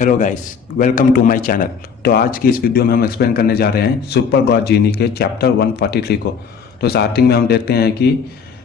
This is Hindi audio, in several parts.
Hello guys, welcome to my channel. तो आज की इस वीडियो में हम एक्सप्लेन करने जा रहे हैं सुपर गॉड जीनी के चैप्टर 143 को। तो स्टार्टिंग में हम देखते हैं कि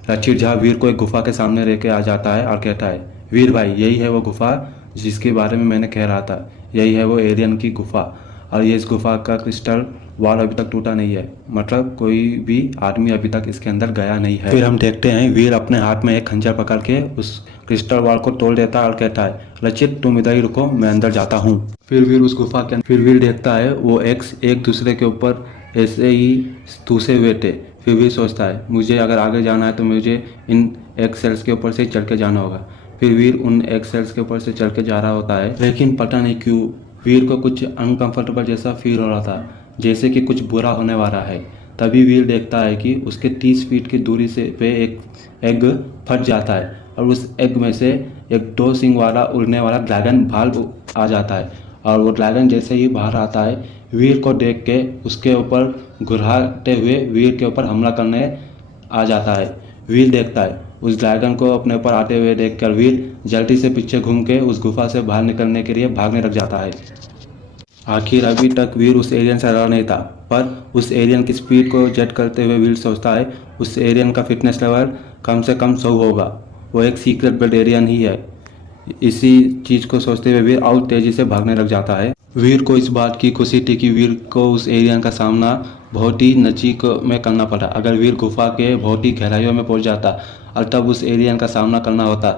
रचित झा वीर को एक गुफा के सामने लेके आ जाता है और कहता है, वीर भाई यही है वो गुफा जिसके बारे में मैंने कह रहा था, यही है वो एलियन की गुफा। और ये इस गुफा का क्रिस्टल वॉल अभी तक टूटा नहीं है, मतलब कोई भी आदमी अभी तक इसके अंदर गया नहीं है। फिर हम देखते हैं वीर अपने हाथ में एक खंजर पकड़ के उस क्रिस्टल वॉल को तोड़ देता है और कहता है, रचित तुम इधर ही रुको, मैं अंदर जाता हूँ। फिर वीर उस गुफा के अंदर फिर वीर देखता है वो एक्स एक दूसरे के ऊपर ऐसे ही टूसे हुए थे। फिर वीर सोचता है मुझे अगर आगे जाना है तो मुझे इन एक्स सेल्स के ऊपर से चढ़ के जाना होगा। फिर वीर उन एक्स सेल्स के ऊपर से चढ़ के जा रहा होता है, लेकिन पता नहीं क्यों वीर को कुछ अनकंफर्टेबल जैसा फील हो रहा था, जैसे कि कुछ बुरा होने वाला है। तभी वीर देखता है कि उसके 30 फीट की दूरी से पे एक एग फट जाता है और उस एग में से एक 2 सिंग वाला उड़ने वाला ड्रैगन बाहर आ जाता है। और वो ड्रैगन जैसे ही बाहर आता है, वीर को देख के उसके ऊपर घुराते हुए वीर के ऊपर हमला करने आ जाता है। वीर देखता है उस ड्रैगन को अपने ऊपर आते हुए देखकर वीर जल्दी से पीछे घूम के उस गुफा से बाहर निकलने के लिए भागने लग जाता है। आखिर अभी तक वीर उस एलियन से डरा नहीं था, पर उस एलियन की स्पीड को जज करते हुए वीर सोचता है उस एलियन का फिटनेस लेवल कम से कम 100 होगा, वो एक सीक्रेट बेल्ट एलियन ही है। इसी चीज़ को सोचते हुए वीर और तेज़ी से भागने लग जाता है। वीर को इस बात की खुशी थी कि वीर को उस एलियन का सामना बहुत ही नज़दीक में करना पड़ा। अगर वीर गुफा के बहुत ही गहराइयों में पहुंच जाता और तब उस एलियन का सामना करना होता,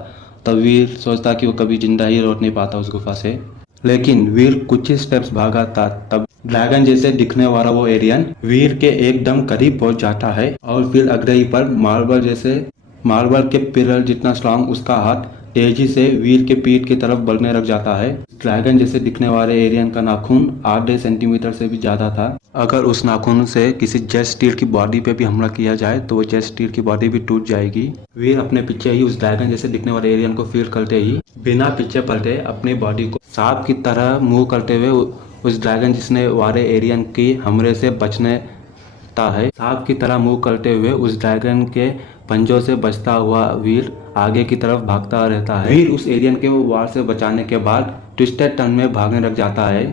तब वीर सोचता कि वो कभी जिंदा ही लौट नहीं पाता उस गुफा से। लेकिन वीर कुछ ही स्टेप्स भागा था, तब ड्रैगन जैसे दिखने वाला वो एलियन वीर के एकदम करीब पहुंच जाता है और फिर अग्रही पर मार्बल के पिलर जितना स्ट्रांग उसका हाथ तेजी से वीर के पीठ की तरफ बढ़ने लग जाता है। ड्रैगन जैसे दिखने वाले एलियन का नाखून आधे सेंटीमीटर से भी ज्यादा था। अगर उस नाखून से किसी जेट स्टील की बॉडी पे भी हमला किया जाए तो वो जेट स्टील की बॉडी भी टूट जाएगी। वीर अपने पीछे ही उस ड्रैगन जैसे दिखने वाले एलियन को फील करते ही बिना पीछे पलटे अपनी बॉडी को सांप की तरह मूव करते हुए उस ड्रैगन जिसने वाले एलियन की हमले से बचने है। सांप की तरह मूव करते हुए उस ड्रैगन के पंजों से बचता हुआ वीर आगे की तरफ भागता रहता है। वीर उस एलियन के वार से बचाने के बाद ट्विस्टेड टर्न में भागने लग जाता है।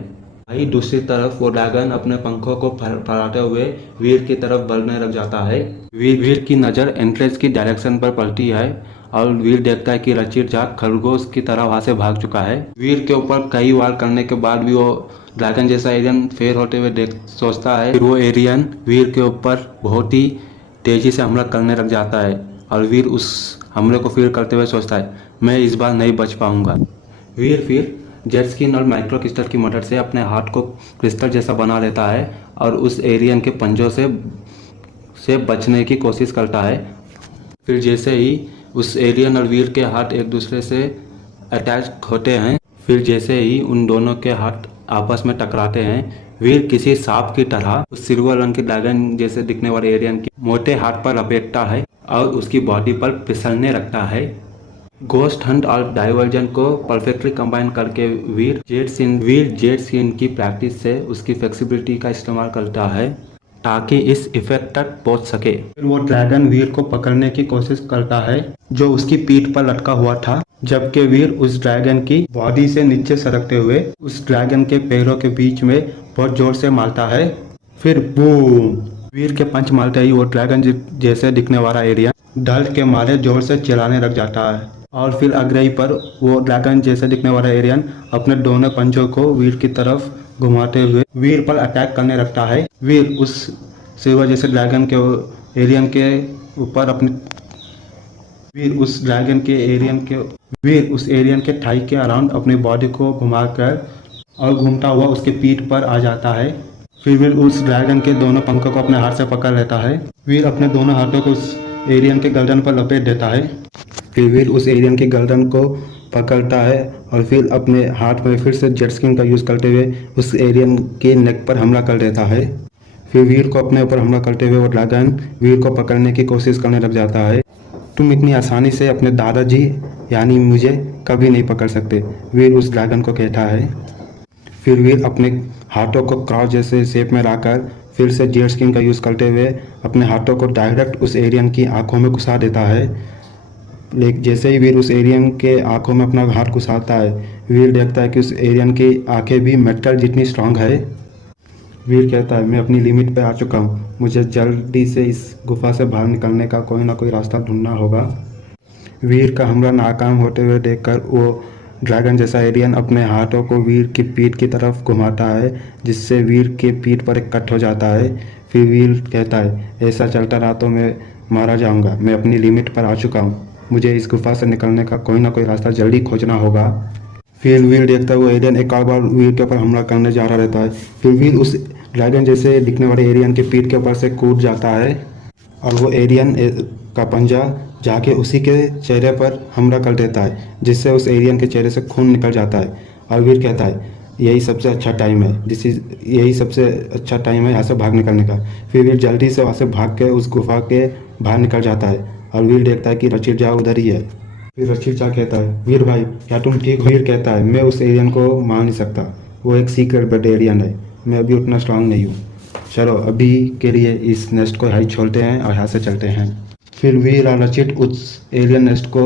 वहीं दूसरी तरफ वो ड्रैगन अपने पंखों को फैलाते हुए वीर की तरफ बढ़ने लग जाता है। वीर की नज़र एंट्रेंस की डायरेक्शन पर पलटी है और वीर देखता है कि रचित झा खरगोश की तरह वहां से भाग चुका है। वीर के ऊपर कई वार करने के बाद भी वो ड्रैगन जैसा एलियन फेल होते हुए सोचता है। फिर वो एलियन वीर के ऊपर बहुत ही तेजी से हमला करने लग जाता है और वीर उस हमले को फील करते हुए सोचता है मैं इस बार नहीं बच पाऊंगा। वीर फिर जेट स्किन और माइक्रो क्रिस्टल की मदद से अपने हाथ को क्रिस्टल जैसा बना लेता है और उस एलियन के पंजों से बचने की कोशिश करता है। फिर जैसे ही उस एलियन और वीर के हाथ एक दूसरे से अटैच होते हैं, फिर जैसे ही उन दोनों के हाथ आपस में टकराते हैं, वीर किसी सांप की तरह उस सिल्वर रंग के ड्रैगन जैसे दिखने वाले एलियन के मोटे हाथ पर लपेटता है और उसकी बॉडी पर फिसलने लगता है। गोस्ट हंट और डाइवर्जन को परफेक्टली कंबाइन करके वीर जेट सीन की प्रैक्टिस से उसकी फ्लेक्सिबिलिटी का इस्तेमाल करता है ताकि इस इफेक्ट तक पहुंच सके। फिर वो ड्रैगन वीर को पकड़ने की कोशिश करता है जो उसकी पीठ पर लटका हुआ था, जबकि वीर उस ड्रैगन की बॉडी से नीचे सरकते हुए उस ड्रैगन के पैरों के बीच में बहुत जोर से मारता है। फिर बूम! वीर के पंच मारते ही वो ड्रैगन जैसे दिखने वाला एरिया डर के मारे जोर से चिल्लाने लग जाता है और फिर अग्रही पर वो ड्रैगन जैसे दिखने वाला एलियन अपने दोनों पंजों को वीर की तरफ घुमाते हुए वीर पर अटैक करने लगता है। वीर उस सिल्वर जैसे ड्रैगन के एलियन के ऊपर अपने वीर उस एलियन के थाई के अराउंड अपनी बॉडी को घुमाकर और घूमता हुआ उसके पीठ पर आ जाता है। फिर वीर उस ड्रैगन के दोनों पंखों को अपने हाथ से पकड़ लेता है। वीर अपने दोनों हाथों को उस एलियन के गर्दन पर लपेट देता है। फिर वीर उस एलियन की गर्दन को पकड़ता है और फिर अपने हाथ में फिर से जेट स्किन का यूज़ करते हुए उस एलियन के नेक पर हमला कर देता है। फिर वीर को अपने ऊपर हमला करते हुए वो ड्रैगन वीर को पकड़ने की कोशिश करने लग जाता है। तुम इतनी आसानी से अपने दादाजी यानी मुझे कभी नहीं पकड़ सकते, वीर उस ड्रैगन को कहता है। फिर वीर अपने हाथों को क्रॉस जैसे शेप में लाकर फिर से जेट स्किन का यूज़ करते हुए अपने हाथों को डायरेक्ट उस एलियन की आंखों में घुसा देता है। लेकिन जैसे ही वीर उस एलियन के आंखों में अपना हाथ घुसाता है, वीर देखता है कि उस एलियन की आंखें भी मेटल जितनी स्ट्रांग है। वीर कहता है मैं अपनी लिमिट पे आ चुका हूँ, मुझे जल्दी से इस गुफा से बाहर निकलने का कोई ना कोई रास्ता ढूंढना होगा। वीर का हमला नाकाम होते हुए देखकर वो ड्रैगन जैसा एलियन अपने हाथों को वीर की पीठ की तरफ घुमाता है, जिससे वीर के पीठ पर एक कट हो जाता है। फिर वीर कहता है ऐसा चलता रहा तो मैं मारा जाऊंगा, मैं अपनी लिमिट पर आ चुका हूँ, मुझे इस गुफा से निकलने का कोई ना कोई रास्ता जल्दी खोजना होगा। फिर वीर देखता है वो एलियन एक और बार वीर के ऊपर हमला करने जा रहा रहता है। फिर वीर उस ड्रैगन जैसे दिखने वाले एलियन के पीठ के ऊपर से कूद जाता है और वो एलियन का पंजा जाके उसी के चेहरे पर हमला कर देता है, जिससे उस एलियन के चेहरे से खून निकल जाता है। और वीर कहता है यही सबसे अच्छा टाइम है, यही सबसे अच्छा टाइम है यहाँ से भाग निकलने का। फिर वीर जल्दी से वहाँ से भाग के उस गुफा के बाहर निकल जाता है और वीर देखता है कि रचित झा उधर ही है। फिर रचित झा कहता है वीर भाई क्या तुम ठीक हो? वीर कहता है मैं उस एलियन को मार नहीं सकता, वो एक सीक्रेट बर्ड एलियन है, मैं अभी उतना स्ट्रांग नहीं हूँ। चलो अभी के लिए इस नेस्ट को हाई छोड़ते हैं और यहाँ से चलते हैं। फिर वीर और रचित उस एलियन नेस्ट को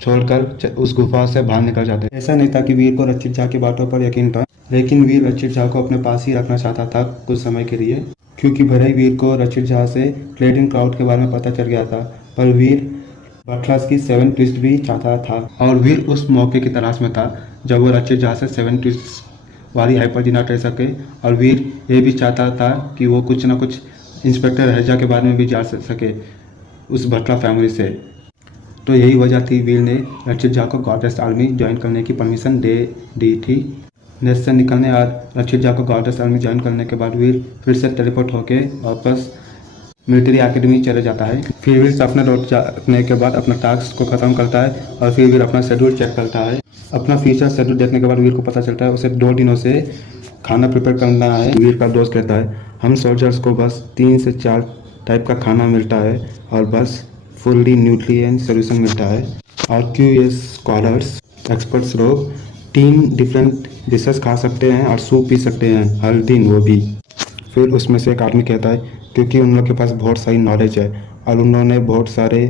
छोड़कर उस गुफा से बाहर निकल जाते हैं। ऐसा नहीं था कि वीर को रचित झा की बातों पर यकीन था, लेकिन वीर रचित झा को अपने पास ही रखना चाहता था कुछ समय के लिए, क्योंकि भले ही वीर को रचित झा से ट्रेडिंग क्राउड के बारे में पता चल गया था, पर वीर बटलास की 7 ट्विस्ट भी चाहता था और वीर उस मौके की तलाश में था जब वो रचित झा से 7 ट्विस्ट वाली हाइपरजीनाट रह सके। और वीर ये भी चाहता था कि वो कुछ ना कुछ इंस्पेक्टर हैजा के बारे में भी जान सके उस भटला फैमिली से। तो यही वजह थी वीर ने रचित झा को गॉडेस आर्मी ज्वाइन करने की परमिशन दे दी थी। नेस्ट से निकलने और रचित झा को गॉडेस आर्मी ज्वाइन करने के बाद वीर फिर से टेलीपोर्ट होके वापस मिलिट्री एकेडमी चले जाता है। फिर वीर सपने लौट जाने के बाद अपना टास्क को ख़त्म करता है और फिर वीर अपना शेड्यूल चेक करता है। अपना फ्यूचर शेड्यूल देखने के बाद वीर को पता चलता है उसे 2 दिनों से खाना प्रिपेयर करना है। वीर का दोस्त कहता है हम सोल्जर्स को बस 3 से 4 टाइप का खाना मिलता है और बस फुल्ली न्यूट्रिएंट सोल्यूशन मिलता है, और क्यूएस स्कॉलर्स एक्सपर्ट्स लोग 3 डिफरेंट डिशेस खा सकते हैं और सूप पी सकते हैं हर दिन, वो भी। फिर उसमें से एक आदमी कहता है क्योंकि उन लोग के पास बहुत सारी नॉलेज है और उन्होंने बहुत सारे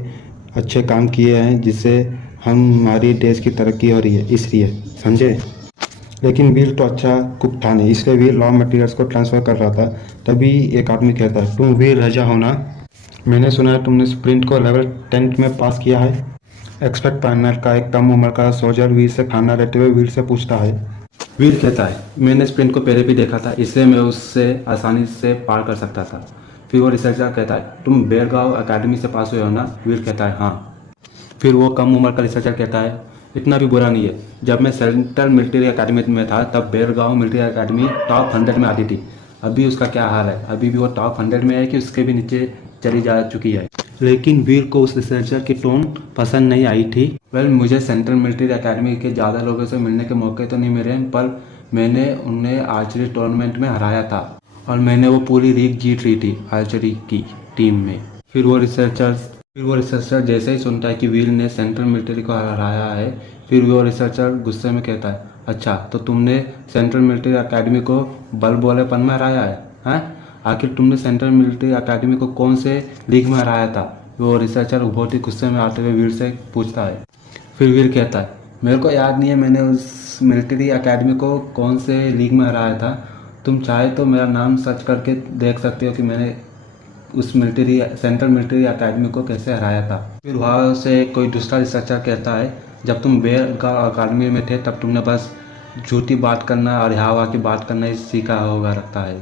अच्छे काम किए हैं जिससे हमारी देश की तरक्की हो रही है, इसलिए समझे। लेकिन वीर तो अच्छा कुक था नहीं, इसलिए वीर रॉ मटेरियल्स को ट्रांसफ़र कर रहा था। तभी एक आदमी कहता है तुम वीर राजा हो ना, मैंने सुना है तुमने स्प्रिंट को लेवल 10 में पास किया है। एक्सपेक्ट पैनल का एक कम उम्र का सोल्जर वीर से खाना लेते हुए वीर से पूछता है। वीर कहता है मैंने स्प्रिंट को पहले भी देखा था, इसलिए मैं उससे आसानी से पार कर सकता था। फिर वो रिसर्चर कहता है तुम बेरगांव एकेडमी से पास हुए हो ना? वीर कहता है हाँ। फिर वो कम उम्र का रिसर्चर कहता है इतना भी बुरा नहीं है, जब मैं सेंट्रल मिलिट्री एकेडमी में था तब बेरगांव मिलिट्री एकेडमी टॉप 100 में आती थी। अभी उसका क्या हाल है? अभी भी वो टॉप 100 में है कि उसके भी नीचे चली जा चुकी है। लेकिन वीर को उस रिसर्चर की टोन पसंद नहीं आई थी। मुझे सेंट्रल मिलिट्री एकेडमी के ज़्यादा लोगों से मिलने के मौके तो नहीं मिले, पर मैंने उन्हें आर्चरी टूर्नामेंट में हराया था और मैंने वो पूरी लीग जीत ली थी आर्चरी की टीम में। फिर वो रिसर्चर जैसे ही सुनता है कि वीर ने सेंट्रल मिलिट्री को हराया है, फिर वो रिसर्चर गुस्से में कहता है अच्छा तो तुमने सेंट्रल मिलिट्री एकेडमी को बल बोलेपन में हराया है? हैं? आखिर तुमने सेंट्रल मिलिट्री एकेडमी को कौन से लीग में हराया था? वो रिसर्चर बहुत ही गुस्से में आते हुए वीर से पूछता है। फिर वीर कहता है मेरे को याद नहीं है मैंने उस मिलिट्री एकेडमी को कौन से लीग में हराया था। तुम चाहे तो मेरा नाम सर्च करके देख सकते हो कि मैंने उस सेंट्रल मिलिट्री एकेडमी को कैसे हराया था। फिर वहाँ से कोई दूसरा रिसर्चर कहता है जब तुम बेरगांव एकेडमी में थे तब तुमने बस झूठी बात करना और यहाँ की बात करना ही सीखा होगा लगता है।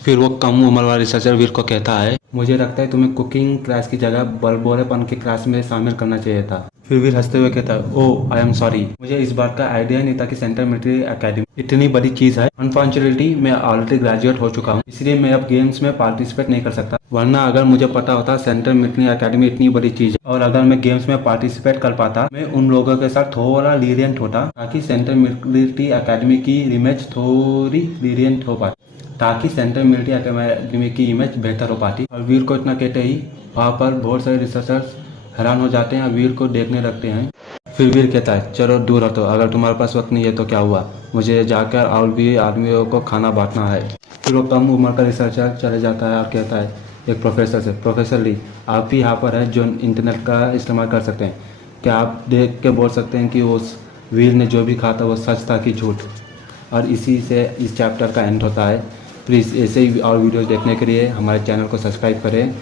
फिर वो कम उम्र वाला रिसर्चर वीर को कहता है मुझे लगता है तुम्हें कुकिंग क्लास की जगह बलबोलेपन की क्लास में शामिल करना चाहिए था। फिर वीर हंसते हुए कहता है ओह आई एम सॉरी, मुझे इस बात का आइडिया नहीं था कि सेंट्रल मिलिट्री एकेडमी इतनी बड़ी चीज़ है। अनफॉर्चुनेटली मैं ऑलरेडी ग्रेजुएट हो चुका हूँ, इसलिए मैं अब गेम्स में पार्टिसिपेट नहीं कर सकता, वरना अगर मुझे पता होता सेंट्रल मिलिट्री एकेडमी इतनी बड़ी चीज़ है और अगर मैं गेम्स में पार्टिसिपेट कर पाता मैं उन लोगों के साथ थोड़ा लीरियंट होता ताकि सेंट्रल मिलिट्री एकेडमी की इमेज थोड़ी लीरियंट हो पाती, ताकि सेंट्रल मिलिट्री एकेडमी की इमेज बेहतर हो पाती। और वीर को इतना कहते ही वहाँ पर बहुत सारे रिसर्चर्स हैरान हो जाते हैं और वीर को देखने लगते हैं। फिर वीर कहता है चलो दूर हटो, अगर तुम्हारे पास वक्त नहीं है तो क्या हुआ, मुझे जाकर और भी आदमियों को खाना बांटना है। फिर वो कम उम्र का रिसर्चर चले जाता है और कहता है एक प्रोफेसर से प्रोफेसर ली आप भी यहाँ पर है जो इंटरनेट का इस्तेमाल कर सकते हैं, क्या आप देख के बोल सकते हैं कि उस वीर ने जो भी कहा था वो सच था कि झूठ, और इसी से इस चैप्टर का एंड होता है। प्लीज़ ऐसे ही और वीडियोस देखने के लिए हमारे चैनल को सब्सक्राइब करें